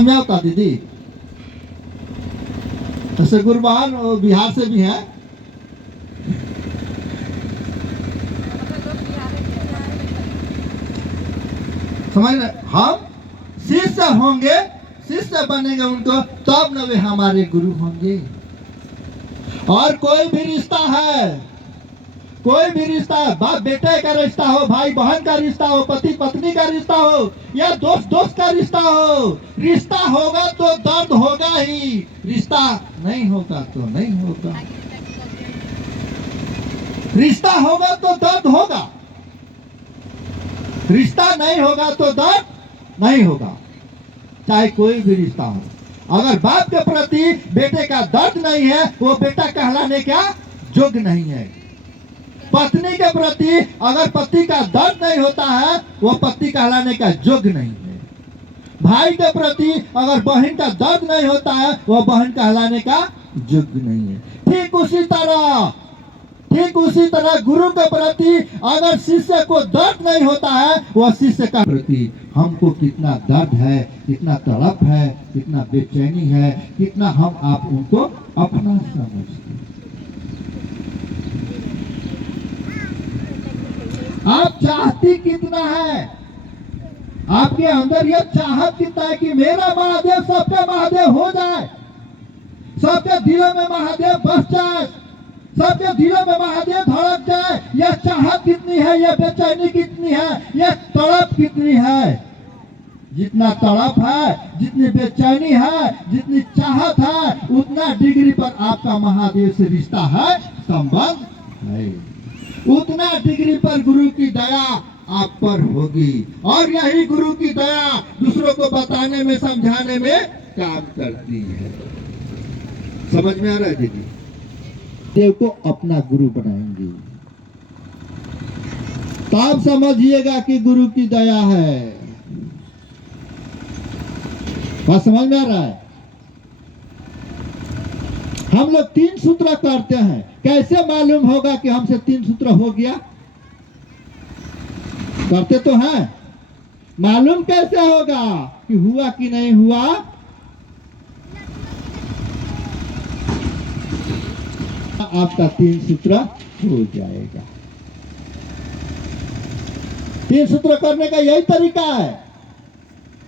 समझाता दीदी। ऐसे गुरबान बिहार से भी है। समझ रहे? हम शिष्य होंगे, शिष्य बनेंगे उनको, तब न वे हमारे गुरु होंगे। और कोई भी रिश्ता है, कोई भी रिश्ता, बाप बेटे का रिश्ता हो, भाई बहन का रिश्ता हो, पति पत्नी का रिश्ता हो, या दोस्त दोस्त का रिश्ता हो, रिश्ता होगा तो दर्द होगा ही, रिश्ता नहीं होगा तो नहीं होगा। रिश्ता होगा तो दर्द होगा, रिश्ता नहीं होगा तो दर्द नहीं होगा। चाहे कोई भी रिश्ता हो, अगर बाप के प्रति बेटे का दर्द नहीं है, वो बेटा कहलाने का योग्य नहीं है। पत्नी के प्रति अगर पति का दर्द नहीं होता है, वो पति कहलाने का योग्य नहीं है। भाई के प्रति अगर बहन का दर्द नहीं होता है, वो बहन कहलाने का योग्य नहीं है। ठीक उसी तरह गुरु के प्रति अगर शिष्य को दर्द नहीं होता है, वह शिष्य का प्रति हमको कितना दर्द है, कितना तड़प है, कितना बेचैनी है, कितना हम आप उनको अपना समझते हैं। आप चाहती कितना है, आपके अंदर यह चाहत कितना है कि मेरा महादेव सबके महादेव हो जाए, सबके दिलों में महादेव बस जाए, सबके दिलों में महादेव धड़क जाए। यह चाहत कितनी है, यह बेचैनी कितनी है, यह तड़प कितनी है। जितना तड़प है, जितनी बेचैनी है, जितनी चाहत है, उतना डिग्री पर आपका महादेव से रिश्ता है, संबंध है। उतना डिग्री पर गुरु की दया आप पर होगी, और यही गुरु की दया दूसरों को बताने में, समझाने में काम करती है। समझ में आ रहा है दीदी? देव को अपना गुरु बनाएंगे, तब समझिएगा कि गुरु की दया है। बात समझ में आ रहा है? हम लोग 3 सूत्र करते हैं, कैसे मालूम होगा कि हमसे 3 सूत्र हो गया? करते तो हैं, मालूम कैसे होगा कि हुआ कि नहीं हुआ? आपका 3 सूत्र हो जाएगा। 3 सूत्र करने का यही तरीका है,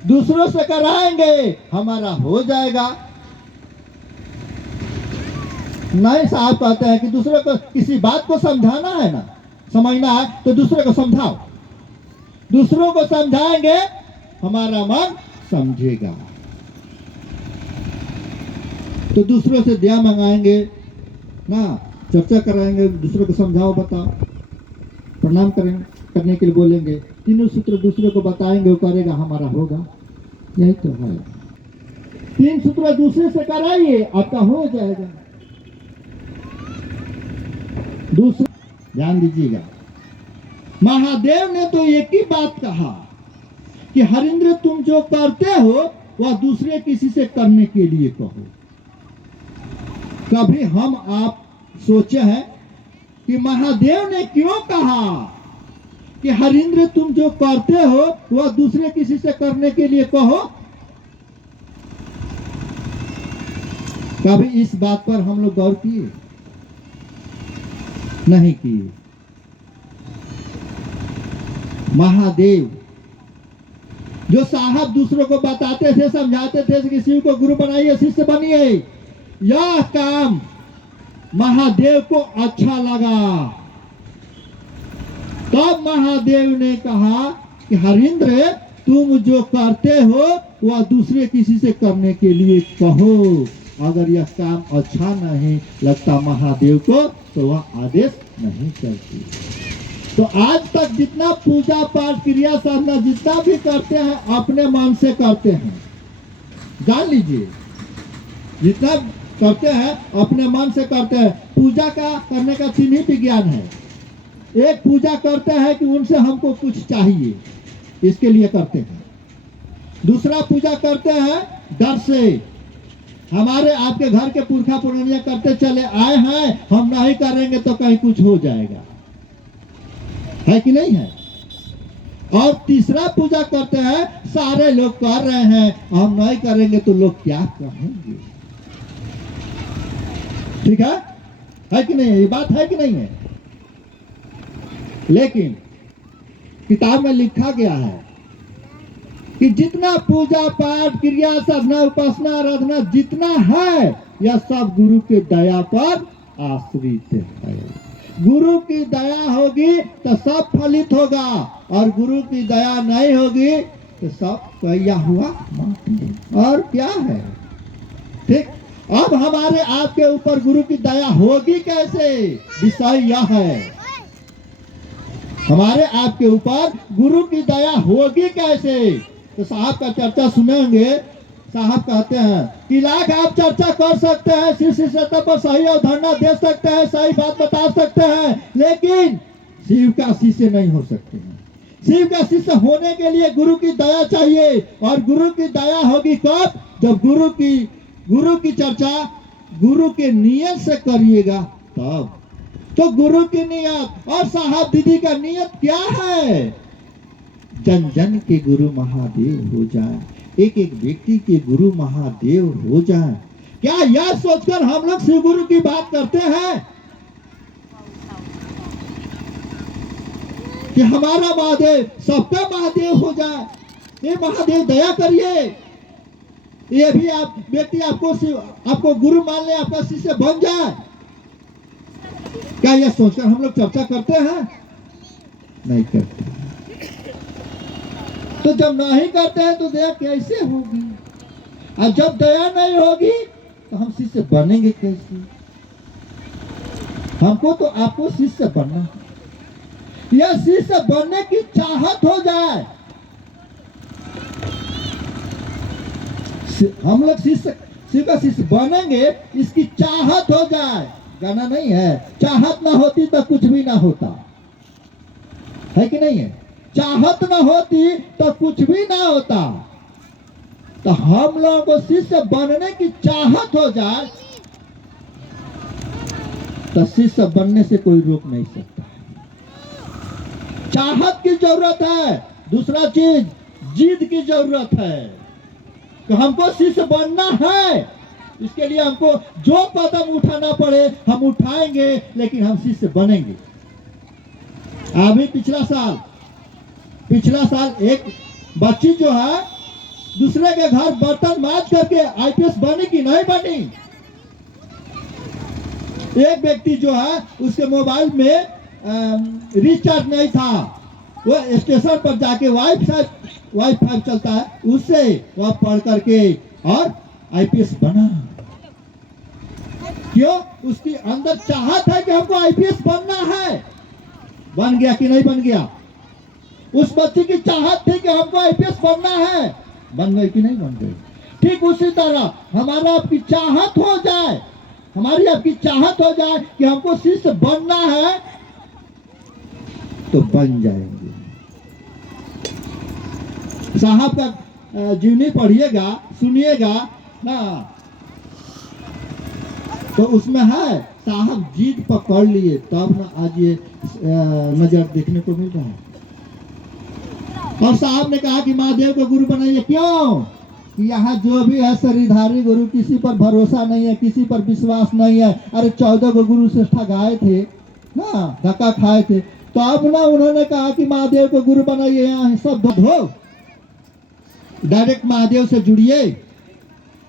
दूसरों से कराएंगे, हमारा हो जाएगा। नहीं साहब कहते हैं कि दूसरे को किसी बात को समझाना है ना, समझना है तो दूसरे को समझाओ, दूसरों को समझाएंगे, हमारा मन समझेगा। तो दूसरों से दया मंगाएंगे ना, चर्चा कराएंगे, दूसरों को समझाओ, बताओ, प्रणाम करने के लिए बोलेंगे, 3 सूत्र दूसरे को बताएंगे, वो करेगा, हमारा होगा। यही तो है। 3 सूत्र दूसरे से कराइए, आपका हो जाएगा। दूसरा ध्यान दीजिएगा, महादेव ने तो एक ही बात कहा कि हरिंद्र तुम जो करते हो वह दूसरे किसी से करने के लिए कहो। कभी हम आप सोचे हैं कि महादेव ने क्यों कहा कि हरिंद्र तुम जो करते हो वह दूसरे किसी से करने के लिए कहो? कभी इस बात पर हम लोग गौर किए? नहीं किए। महादेव जो साहब दूसरों को बताते थे, समझाते थे, किसी को गुरु बनाइए, शिष्य बनिए, यह काम महादेव को अच्छा लगा। तब महादेव ने कहा कि हरिंद्र तुम जो करते हो वह दूसरे किसी से करने के लिए कहो। अगर यह काम अच्छा नहीं लगता महादेव को, तो वह आदेश नहीं करती। तो आज तक जितना पूजा पाठ क्रिया साधना जितना भी करते हैं, अपने मन से करते हैं। जान लीजिए, जितना करते हैं अपने मन से करते हैं। पूजा का करने का 3 ही विज्ञान है। एक पूजा करते हैं कि उनसे हमको कुछ चाहिए, इसके लिए करते हैं। दूसरा पूजा करते हैं डर से, हमारे आपके घर के पुरखा पुरानिया करते चले आए हैं, हम नहीं करेंगे तो कहीं कुछ हो जाएगा, है कि नहीं है? और तीसरा पूजा करते हैं, सारे लोग कर रहे हैं, हम नहीं करेंगे तो लोग क्या कहेंगे। ठीक है कि नहीं, ये बात है कि नहीं है। लेकिन किताब में लिखा गया है कि जितना पूजा पाठ क्रिया साधना उपासना आराधना जितना है, यह सब गुरु की दया पर आश्रित है। गुरु की दया होगी तो सब फलित होगा, और गुरु की दया नहीं होगी तो सब कहिया हुआ माटी, और क्या है। ठीक, अब हमारे आपके ऊपर गुरु की दया होगी कैसे, विषय यह है। हमारे आपके ऊपर गुरु की दया होगी कैसे, तो साहब का चर्चा सुनेंगे। साहब कहते हैं कि लाख आप चर्चा कर सकते हैं, शिष्य सत्ता पर सही अवधारणा दे सकते हैं, सही बात बता सकते हैं, लेकिन शिव का शिष्य नहीं हो सकते हैं। शिव का शिष्य होने के लिए गुरु की दया चाहिए, और गुरु की दया होगी कब, जब गुरु की चर्चा गुरु के नियत से करिएगा तब। तो गुरु की नियत और साहब दीदी का नियत क्या है, जन जन के गुरु महादेव हो जाए, एक एक व्यक्ति के गुरु महादेव हो जाए। क्या यह सोचकर हम लोग शिव गुरु की बात करते हैं कि हमारा महादेव सबका महादेव हो जाए, ये महादेव दया करिए, ये भी आप व्यक्ति आपको गुरु मान ले, आपका शिष्य बन जाए। क्या यह सोचकर हम लोग चर्चा करते हैं, नहीं करते। तो जब नहीं करते हैं तो दया कैसे होगी, और जब दया नहीं होगी तो हम शिष्य बनेंगे कैसे। हमको तो आपको शिष्य बनना है, यह शिष्य बनने की चाहत हो जाए। हम लोग शिव का शिष्य बनेंगे, इसकी चाहत हो जाए। गाना नहीं है, चाहत ना होती तो कुछ भी ना होता है कि नहीं है। चाहत ना होती तो कुछ भी ना होता। तो हम लोगों को शिष्य बनने की चाहत हो जाए तो शिष्य बनने से कोई रोक नहीं सकता। चाहत की जरूरत है, दूसरा चीज जिद की जरूरत है। तो हमको शिष्य बनना है, इसके लिए हमको जो कदम उठाना पड़े हम उठाएंगे, लेकिन हम शिष्य बनेंगे। अभी पिछला साल एक बच्ची जो है दूसरे के घर बर्तन मांज करके आईपीएस बनी कि नहीं बनी। एक व्यक्ति जो है उसके मोबाइल में रिचार्ज नहीं था, वो स्टेशन पर जाके वाईफाई चलता है, उससे वह पढ़ करके और आईपीएस बना। क्यों, उसकी अंदर चाहत है कि हमको आईपीएस बनना है। बन गया कि नहीं बन गया। उस बच्चे की चाहत थी कि हमको आईपीएस बनना है, बन गई कि नहीं बन गई। ठीक उसी तरह हमारा आपकी चाहत हो जाए, हमारी आपकी चाहत हो जाए कि हमको शिष्य बनना है, तो बन जाएंगे। साहब का जीवनी पढ़िएगा, सुनिएगा ना, तो उसमें है साहब जीत पकड़ लिए तब ना आज ये नजर देखने को मिल रहा है। और साहब ने कहा कि महादेव को गुरु बनाइए। क्यों, कि यहाँ जो भी है शरीरधारी गुरु, किसी पर भरोसा नहीं है, किसी पर विश्वास नहीं है। अरे 14 को गुरु से ठगाए थे ना, धक्का खाए थे, तो अब ना उन्होंने कहा कि महादेव को गुरु बनाइए। यहाँ सब धो, डायरेक्ट महादेव से जुड़िए।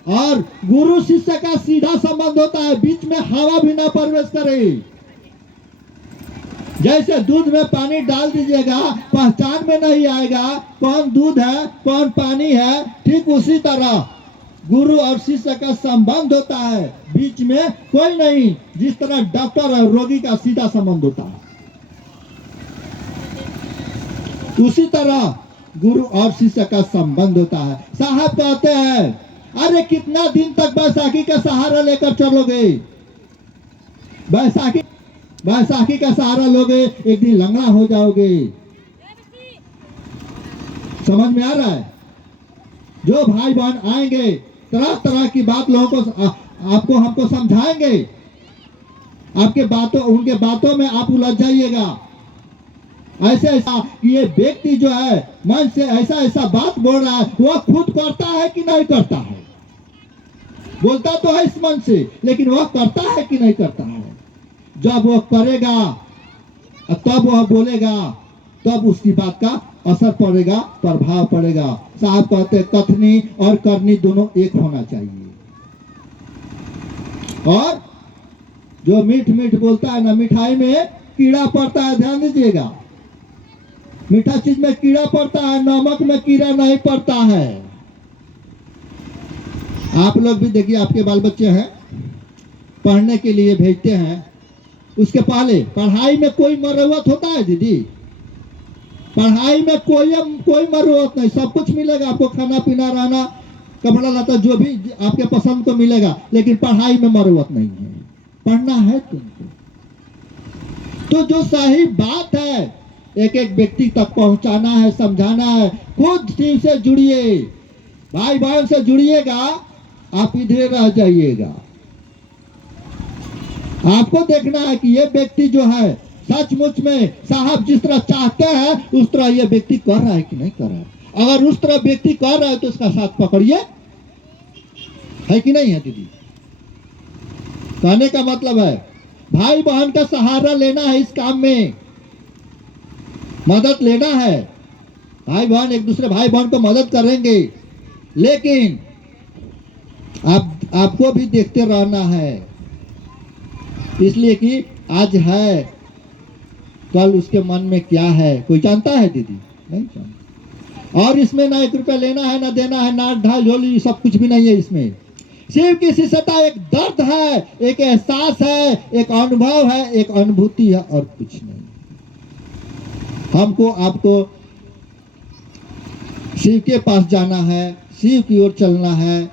और गुरु शिष्य का सीधा संबंध होता है, बीच में हवा भी ना प्रवेश करे। जैसे दूध में पानी डाल दीजिएगा, पहचान में नहीं आएगा कौन दूध है कौन पानी है, ठीक उसी तरह गुरु और शिष्य का संबंध होता है, बीच में कोई नहीं। जिस तरह डॉक्टर और रोगी का सीधा संबंध होता है, उसी तरह गुरु और शिष्य का संबंध होता है। साहब कहते हैं, अरे कितना दिन तक बैसाखी का सहारा लेकर चलोगे। बैसाखी का सहारा लोगे, एक दिन लंगड़ा हो जाओगे। समझ में आ रहा है। जो भाई बहन आएंगे, तरह तरह की बात लोगों को आपको हमको समझाएंगे, उनके बातों में आप उलझ जाइएगा। ऐसे ऐसा ये व्यक्ति जो है मन से ऐसा ऐसा बात बोल रहा है, वह खुद करता है कि नहीं करता है? बोलता तो है इस मन से, लेकिन वह करता है कि नहीं करता है? जब वह करेगा तब वह बोलेगा, तब उसकी बात का असर पड़ेगा, प्रभाव पड़ेगा। साहब कहते हैं कथनी और करनी दोनों एक होना चाहिए। और जो मीठ मीठ बोलता है ना, मिठाई में कीड़ा पड़ता है, ध्यान दीजिएगा। मीठा चीज में कीड़ा पड़ता है, नमक में कीड़ा नहीं पड़ता है। आप लोग भी देखिए, आपके बाल बच्चे हैं, पढ़ने के लिए भेजते हैं, उसके पहले पढ़ाई में कोई मरवत होता है दीदी? पढ़ाई में कोई मरवत नहीं, सब कुछ मिलेगा आपको, खाना पीना रहना कपड़ा लता जो भी आपके पसंद को मिलेगा, लेकिन पढ़ाई में मरवत नहीं है। पढ़ना है तुमको तो जो सही बात है एक एक व्यक्ति तक पहुंचाना है, समझाना है। खुद शिव से जुड़िए, भाई बहन से जुड़िएगा, आप इधर रह जाइएगा। आपको देखना है कि ये व्यक्ति जो है सचमुच में साहब जिस तरह चाहते हैं उस तरह ये व्यक्ति कर रहा है कि नहीं कर रहा है। अगर उस तरह व्यक्ति कर रहा है तो उसका साथ पकड़िए, है कि नहीं है दीदी? कहने का मतलब है भाई बहन का सहारा लेना है, इस काम में मदद लेना है। भाई बहन एक दूसरे भाई बहन को मदद करेंगे, लेकिन आपको भी देखते रहना है, इसलिए कि आज है कल उसके मन में क्या है कोई जानता है दीदी? नहीं जानता। और इसमें ना 1 रुपया लेना है ना देना है, ना ढाल झोली, सब कुछ भी नहीं है इसमें। शिव की शिष्यता एक दर्द है, एक एहसास है, एक अनुभव है, एक अनुभूति है, और कुछ नहीं। हमको आपको शिव के पास जाना है, शिव की ओर चलना है,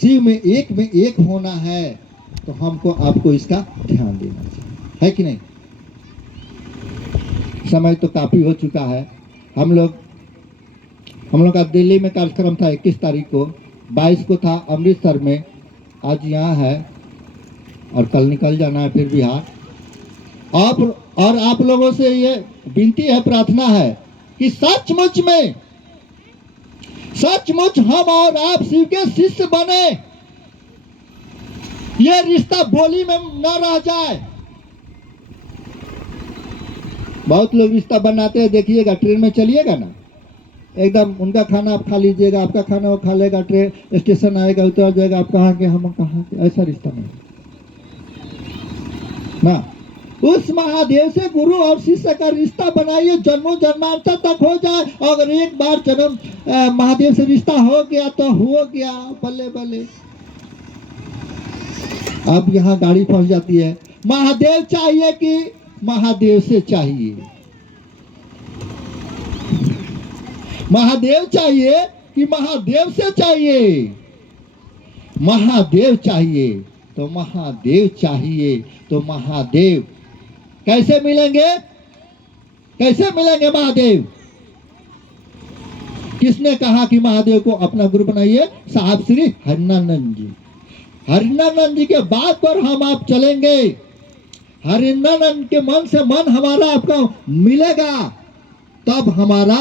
शिव में एक होना है, तो हमको आपको इसका ध्यान देना चाहिए, है कि नहीं? समय तो काफी हो चुका है। हम लोग का दिल्ली में कार्यक्रम था 21 तारीख को, 22 को था अमृतसर में, आज यहाँ है और कल निकल जाना है फिर बिहार। और आप लोगों से ये विनती है, प्रार्थना है कि सचमुच हम और आप शिव के शिष्य बने, ये रिश्ता बोली में न रह जाए। बहुत लोग रिश्ता बनाते हैं, देखिएगा ट्रेन में चलिएगा ना, एकदम उनका खाना आप खा लीजिएगा, आपका खाना वो खा लेगा, ट्रेन स्टेशन आएगा, उतर जाएगा, आप कहाँ के हम कहाँ के, ऐसा रिश्ता नहीं ना। उस महादेव से गुरु और शिष्य का रिश्ता बनाइए, जन्मों जन्मांतर तक हो जाए। अगर एक बार जन्म महादेव से रिश्ता हो गया तो हो गया, बल्ले बल्ले। अब यहाँ गाड़ी फंस जाती है, महादेव चाहिए कि महादेव से चाहिए? महादेव चाहिए कि महादेव से चाहिए? महादेव चाहिए तो महादेव चाहिए, तो महादेव कैसे मिलेंगे? कैसे मिलेंगे महादेव? किसने कहा कि महादेव को अपना गुरु बनाइए? साहब श्री हरिनानंद जी। हरिनानंद जी के बात पर हम आप चलेंगे, हरिनानंद के मन से मन हमारा आपका मिलेगा, तब हमारा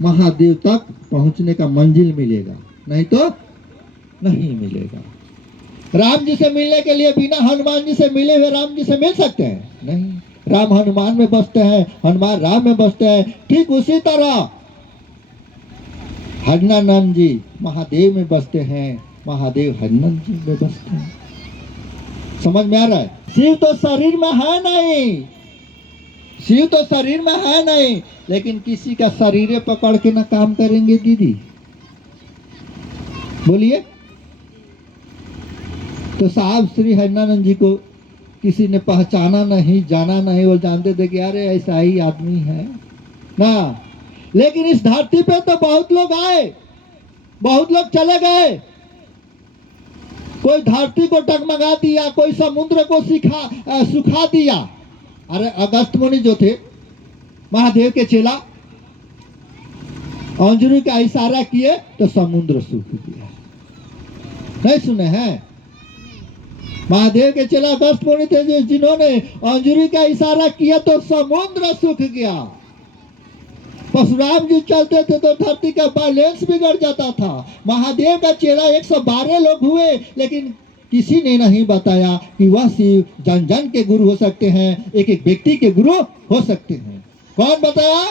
महादेव तक पहुंचने का मंजिल मिलेगा, नहीं तो नहीं मिलेगा। राम जी से मिलने के लिए बिना हनुमान जी से मिले हुए राम जी से मिल सकते हैं? नहीं। राम हनुमान में बसते हैं, हनुमान राम में बसते हैं। ठीक उसी तरह हरिनानंद जी महादेव में बसते हैं, महादेव हरिनानंद जी में बसते हैं। समझ में आ रहा है? शिव तो शरीर में है नहीं, शिव तो शरीर में है नहीं, लेकिन किसी का शरीर पकड़ के ना काम करेंगे दीदी, बोलिए। तो साहब श्री हरिनानंद जी को किसी ने पहचाना नहीं, जाना नहीं, वो जानते थे कि अरे ऐसा ही आदमी है ना। लेकिन इस धरती पे तो बहुत लोग आए, बहुत लोग चले गए। कोई धरती को टगमगा दिया, कोई समुद्र को सुखा दिया। अरे अगस्त मुनि जो थे महादेव के चेला, अंजलि का इशारा किए तो समुद्र सूख गया। नहीं सुने हैं? महादेव के चेला 10 पुण्य थे जिन्होंने अंजुरी का इशारा किया तो समुद्र सूख गया। परशुराम जी चलते थे तो धरती का बैलेंस बिगड़ जाता था। महादेव का चेला 112 लोग हुए, लेकिन किसी ने नहीं बताया कि वह शिव जन जन के गुरु हो सकते हैं, एक एक व्यक्ति के गुरु हो सकते हैं। कौन बताया?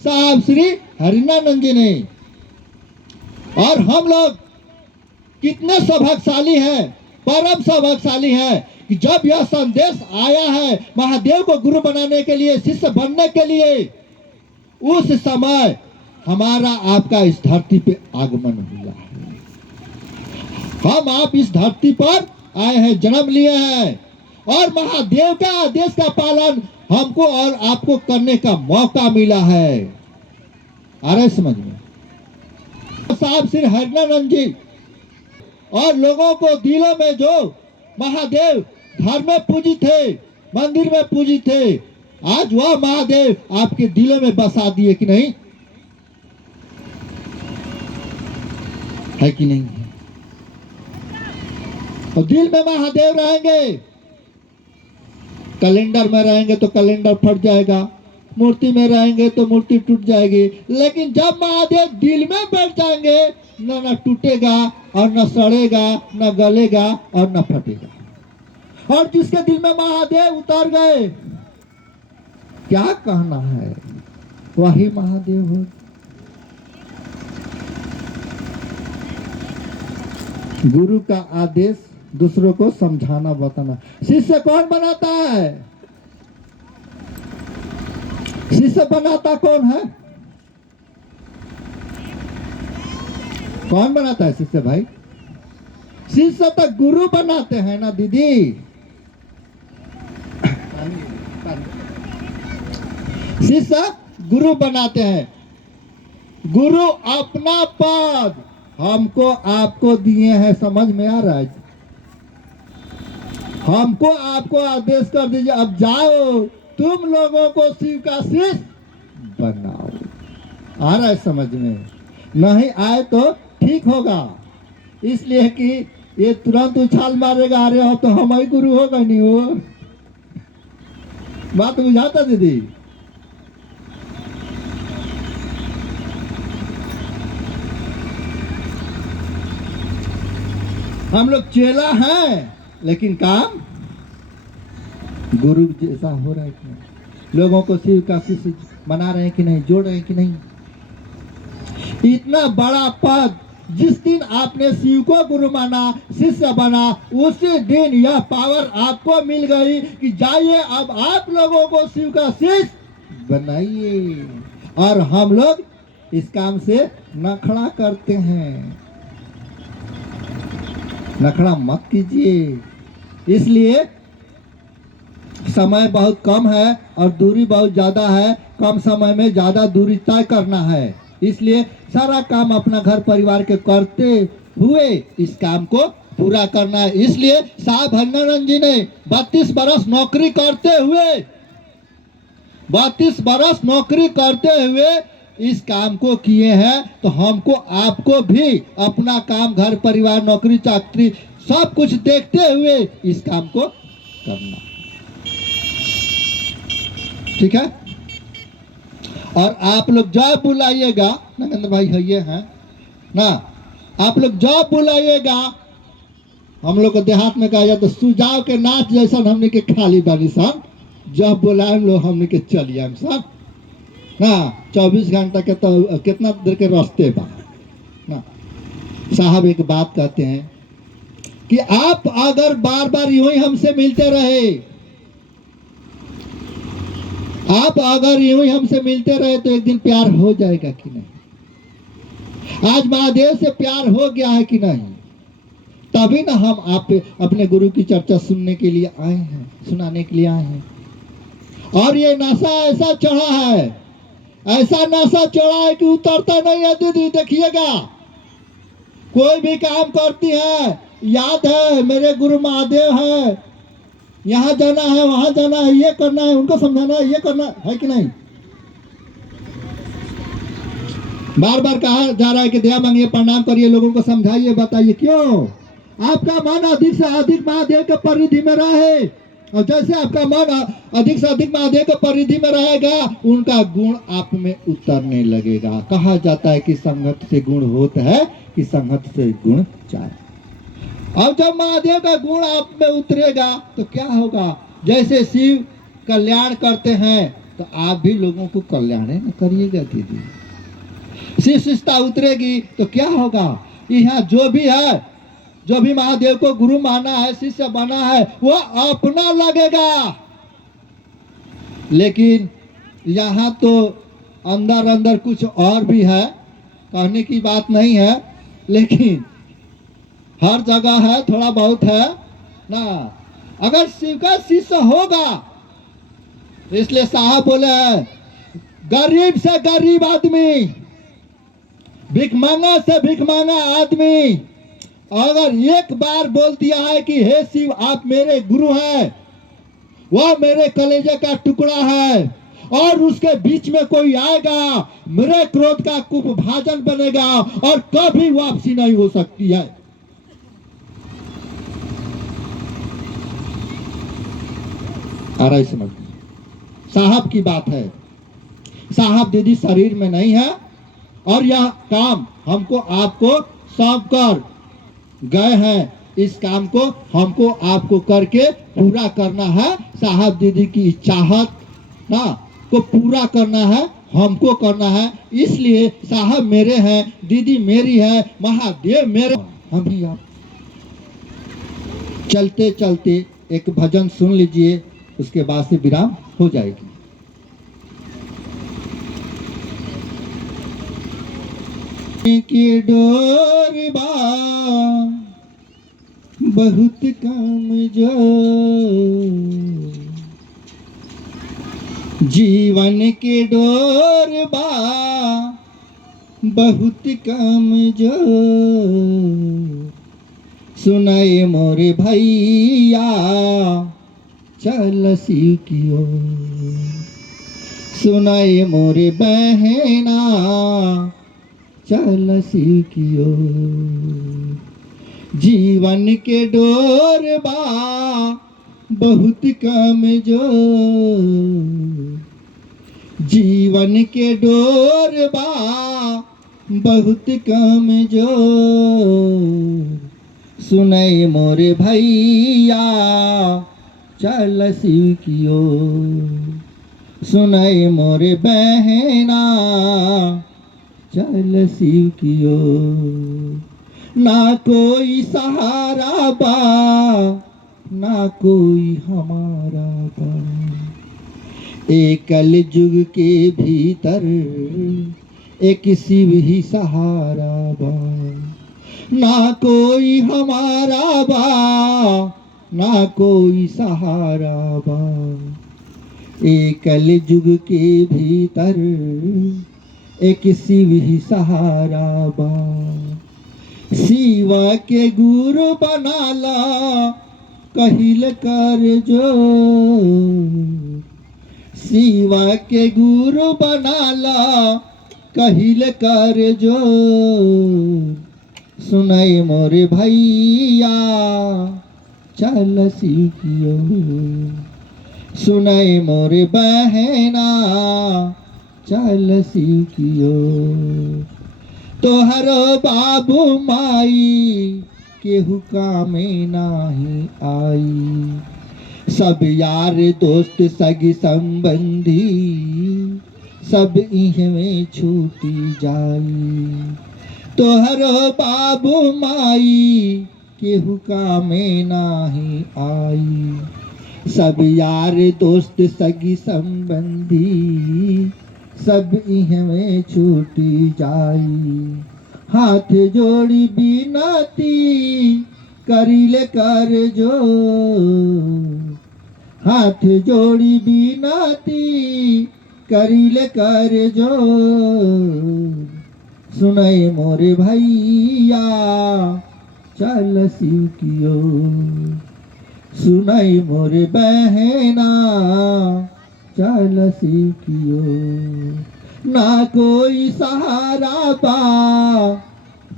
साहब श्री हरिनानंद जी ने। और हम लोग कितने सौभाग्यशाली हैं, परम सौभाग्यशाली हैं कि जब यह संदेश आया है महादेव को गुरु बनाने के लिए, शिष्य बनने के लिए, उस समय हमारा आपका इस धरती पे आगमन हुआ है। हम आप इस धरती पर आए हैं, जन्म लिए हैं, और महादेव का आदेश का पालन हमको और आपको करने का मौका मिला है। आ रहे समझ में? साहब श्री हरिनानंद जी और लोगों को दिलों में जो महादेव घर में पूजित थे, मंदिर में पूजित थे, आज वह महादेव आपके दिलों में बसा दिए कि नहीं? है कि नहीं? और दिल में महादेव रहेंगे, कैलेंडर में रहेंगे तो कैलेंडर फट जाएगा, मूर्ति में रहेंगे तो मूर्ति टूट जाएगी, लेकिन जब महादेव दिल में बैठ जाएंगे न टूटेगा और न सड़ेगा, न गलेगा और न फटेगा। और जिसके दिल में महादेव उतर गए, क्या कहना है, वही महादेव हो। गुरु का आदेश दूसरों को समझाना, बताना। शिष्य कौन बनाता है? शिष्य बनाता कौन है? कौन बनाता है शिष्य भाई? शिष्य तो गुरु बनाते हैं ना दीदी। शिष्य गुरु बनाते हैं। गुरु अपना पद हमको आपको दिए हैं, समझ में आ रहा है? हमको आपको आदेश कर दीजिए, अब जाओ तुम लोगों को शिव का शिष्य बनाओ। आ रहा है समझ में? नहीं आए तो ठीक होगा, इसलिए कि ये तुरंत उछाल मारेगा, अरे हो तो हम ही गुरु होगा नहीं हो। बात बुझाता दीदी? हम लोग चेला हैं, लेकिन काम गुरु जैसा हो रहा है कि नहीं? लोगों को शिव का शिष्य बना रहे हैं कि नहीं, जोड़ रहे हैं कि नहीं? इतना बड़ा पद, जिस दिन आपने शिव को गुरु माना, शिष्य बना, उसी दिन यह पावर आपको मिल गई कि जाइए अब आप लोगों को शिव का शिष्य बनाइए। और हम लोग इस काम से नखड़ा करते हैं। नखड़ा मत कीजिए, इसलिए समय बहुत कम है और दूरी बहुत ज्यादा है। कम समय में ज्यादा दूरी तय करना है, इसलिए सारा काम अपना घर परिवार के करते हुए इस काम को पूरा करना है। इसलिए साहब हरिनानंद जी ने 32 बरस नौकरी करते हुए 32 बरस नौकरी करते हुए इस काम को किए हैं। तो हमको आपको भी अपना काम, घर परिवार, नौकरी चाकरी सब कुछ देखते हुए इस काम को करना, ठीक है? और आप लोग जब बुलाइएगा, नरेंद्र भाई है ये हैं ना, आप लोग जब बुलाइएगा, हम लोग को देहात में कहा जाता सुजाव के नाच जैसा हमने के खाली बानी सन, जब बुलाए लो हमने के चलिए हम सब ना। 24 घंटा के तो कितना देर के रास्ते बा ना। साहब एक बात कहते हैं कि आप अगर बार बार यूं ही हमसे मिलते रहे, आप अगर यूं ही हमसे मिलते रहे तो एक दिन प्यार हो जाएगा कि नहीं? आज महादेव से प्यार हो गया है कि नहीं? तभी ना हम आप अपने गुरु की चर्चा सुनने के लिए आए हैं, सुनाने के लिए आए हैं। और ये नशा ऐसा चढ़ा है, ऐसा नशा चढ़ा है कि उतरता नहीं है दीदी। देखिएगा कोई भी काम करती है, याद है मेरे गुरु महादेव है, यहाँ जाना है, वहां जाना है, ये करना है, उनको समझाना है, ये करना है कि नहीं? बार बार कहा जा रहा है कि दया मांगिए, प्रणाम करिए, लोगों को समझाइए, बताइए क्यों? आपका मन अधिक से अधिक महादेव के परिधि में रहे, और जैसे आपका मन अधिक से अधिक महादेव के परिधि में रहेगा, उनका गुण आप में उतरने लगेगा। कहा जाता है कि संगत से गुण होता है, कि संगत से गुण जाए। अब जब महादेव का गुण आप में उतरेगा तो क्या होगा? जैसे शिव कल्याण करते हैं तो आप भी लोगों को कल्याण न करिएगा दीदी। शिव शिष्टता उतरेगी तो क्या होगा? यहाँ जो भी है, जो भी महादेव को गुरु माना है, शिष्य बना है, वो अपना लगेगा। लेकिन यहाँ तो अंदर अंदर कुछ और भी है, कहने की बात नहीं है, लेकिन हर जगह है, थोड़ा बहुत है ना। अगर शिव का शिष्य होगा, इसलिए साहब बोले हैं, गरीब से गरीब आदमी, भिखमंगा से भिखमंगा आदमी अगर एक बार बोल दिया है कि हे शिव आप मेरे गुरु हैं, वह मेरे कलेजे का टुकड़ा है, और उसके बीच में कोई आएगा, मेरे क्रोध का कुपभाजन बनेगा और कभी वापसी नहीं हो सकती है। आ रहा है समझ? साहब की बात है। साहब दीदी शरीर में नहीं है, और यह काम हमको आपको सौंप कर गए हैं। इस काम को हमको आपको करके पूरा करना है। साहब दीदी की चाहत ना को पूरा करना है, हमको करना है। इसलिए साहब मेरे हैं, दीदी मेरी है, महादेव मेरे, हम ही आप। चलते चलते एक भजन सुन लीजिए, उसके बाद से विराम हो जाएगी। की डोर बा बहुत काम जो, जीवन के डोर बा बहुत काम जो, सुनाए मोरे भैया चल शिव की ओर, सुनाए मोरे बहना चल शिव की ओर। जीवन के डोर बा बहुत कम जो, जीवन के डोर बा बहुत कम जो, सुनाए मोरे भैया चल शिव की ओर, सुनाए मोरे बहना चल शिव की ओर। ना कोई सहारा बा, ना कोई हमारा बा, एक कलयुग के भीतर एक शिव ही सहारा बा। ना कोई हमारा बा, ना कोई सहारा बा, एक कलयुग के भीतर एक शिव ही सहारा बा। शिव के गुरु बनाला कहिल कर जो, शिव के गुरु बनाला कहिल कर जो, सुनाए मोरे भैया चल शिव की ओर, सुनाए मोरे बहना चल शिव की ओर। तोहरो बाबू माई केहू कामे नाही आई, सब यार दोस्त सगी संबंधी सब इहमें छूटी जाई। तोहरो बाबू माई केहू कामे नाही आई, सब यार दोस्त सगी संबंधी सब इहमें छूटी जाई। हाथ जोड़ी बिनती करिले कर जो, हाथ जोड़ी बिनती करिले कर जो, सुनाए मोरे भैया चल शिव की ओर, सुनाई मोरे बहना चल शिव की ओर। ना कोई सहारा बा,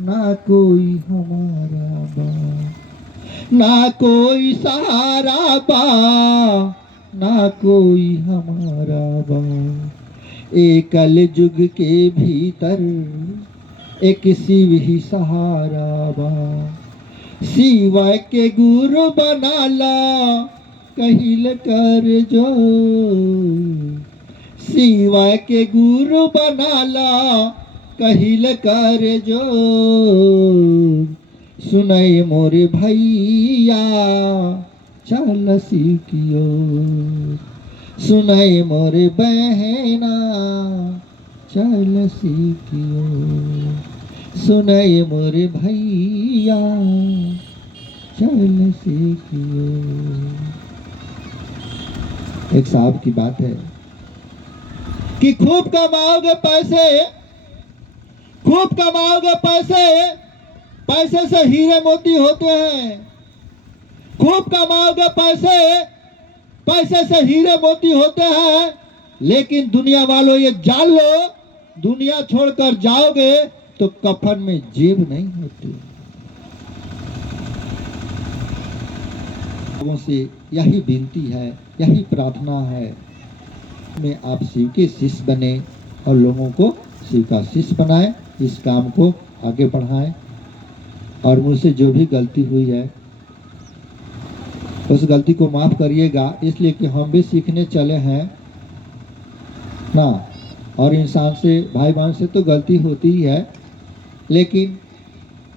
ना कोई हमारा बा, ना कोई सहारा बा, ना कोई हमारा बा। एक कलयुग के भीतर एक शिव ही सहारा बा। शिव के गुरु बनाला कहिल कर जो, शिव के गुरु बनाला कहिल कर जो। सुनय मोरे भैया चल शिव की ओर, सुनय मोरे बहना चल शिव की ओर, सुनय मोरे भैया चल शिव की ओर। एक साहब की बात है कि खूब कमाओगे पैसे, खूब कमाओगे पैसे, पैसे से हीरे मोती होते हैं। खूब कमाओगे पैसे, पैसे से हीरे मोती होते हैं। लेकिन दुनिया वालों ये जान लो, दुनिया छोड़कर जाओगे तो कफन में जेब नहीं होती। लोगों से यही विनती है, यही प्रार्थना है, में आप शिव के शिष्य बने और लोगों को शिव का शिष्य बनाए, इस काम को आगे बढ़ाएं। और मुझसे जो भी गलती हुई है उस गलती को माफ करिएगा, इसलिए कि हम भी सीखने चले हैं ना। और इंसान से, भाई बहन से तो गलती होती ही है, लेकिन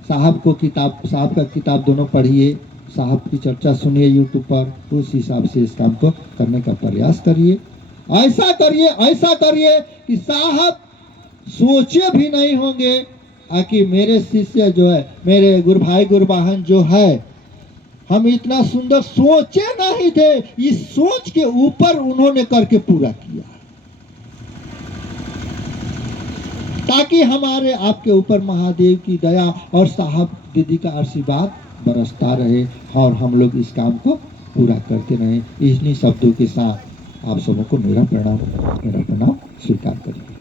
साहब को किताब, साहब का किताब दोनों पढ़िए, साहब की चर्चा सुनिए यूट्यूब पर, उस हिसाब से इस काम को करने का प्रयास करिए। ऐसा करिए, ऐसा करिए कि साहब सोचे भी नहीं होंगे कि मेरे शिष्य जो है, मेरे गुरु भाई गुरु बहन जो है, हम इतना सुंदर सोचे नहीं थे, इस सोच के ऊपर उन्होंने करके पूरा किया, ताकि हमारे आपके ऊपर महादेव की दया और साहब दीदी का आशीर्वाद बरसता रहे और हम लोग इस काम को पूरा करते रहे। इन्हीं शब्दों के साथ आप सबों को मेरा प्रणाम स्वीकार करिए।